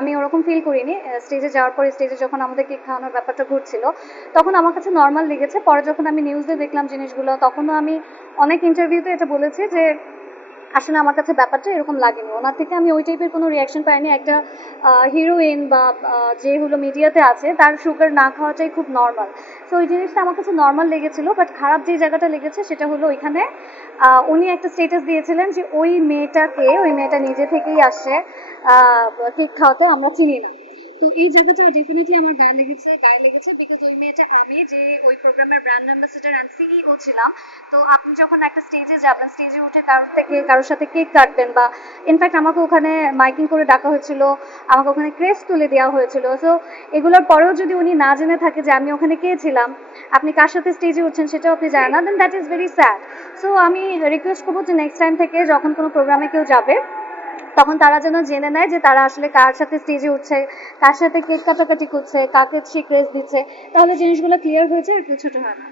আমি ওরকম ফিল করিনি। স্টেজে যাওয়ার পরে স্টেজে যখন আমাদের কেক খাওয়ানোর ব্যাপারটা ঘটছিল, তখন আমার কাছে নরমাল লেগেছে। পরে যখন আমি নিউজে দেখলাম জিনিসগুলো, তখনও আমি অনেক ইন্টারভিউতে এটা বলেছি যে আসলে আমার কাছে ব্যাপারটা এরকম লাগেনি। ওনার থেকে আমি ওই টাইপের কোনো রিয়াকশন পাইনি। একটা হিরোইন বা যে হলো মিডিয়াতে আছে তার সুগার না খাওয়াটাই খুব নর্মাল। সো ওই জিনিসটা আমার কাছে নর্মাল লেগেছিল। বাট খারাপ যে জায়গাটা লেগেছে সেটা হলো ওইখানে উনি একটা স্টেটাস দিয়েছিলেন যে ওই মেয়েটা নিজে থেকেই আসছে কেক খাওয়াতে, আমরা চিনি না। তো এই জায়গাটা ডেফিনেটলি আমার গায়ে লেগেছে বিকজ ওই মেয়েটা আমি যে ওই প্রোগ্রামের ব্র্যান্ড অ্যাম্বাসেডর অ্যান্ড সিইও ছিলাম। তো আপনি যখন একটা স্টেজে যাবেন, স্টেজে উঠে কারোর সাথে কেক কাটবেন, বা ইনফ্যাক্ট আমাকে ওখানে মাইকিং করে ডাকা হয়েছিল, আমাকে ওখানে ক্রেস্ট তুলে দেওয়া হয়েছিল। সো এগুলোর পরেও যদি উনি না জেনে থাকে যে আমি ওখানে কে ছিলাম, আপনি কার সাথে স্টেজে উঠছেন সেটাও আপনি জানেন না, then that is very sad. So আমি রিকোয়েস্ট করবো যে নেক্সট টাইম থেকে যখন কোনো প্রোগ্রামে কেউ যাবে, তখন তারা যেন জেনে নেয় যে তারা আসলে কার সাথে স্টেজে উঠছে, কার সাথে কেক কাটাকাটি করছে, কাকে সে ক্রেজ দিচ্ছে। তাহলে জিনিসগুলো ক্লিয়ার হয়ে যায় আর কেউ ছোট হয় না।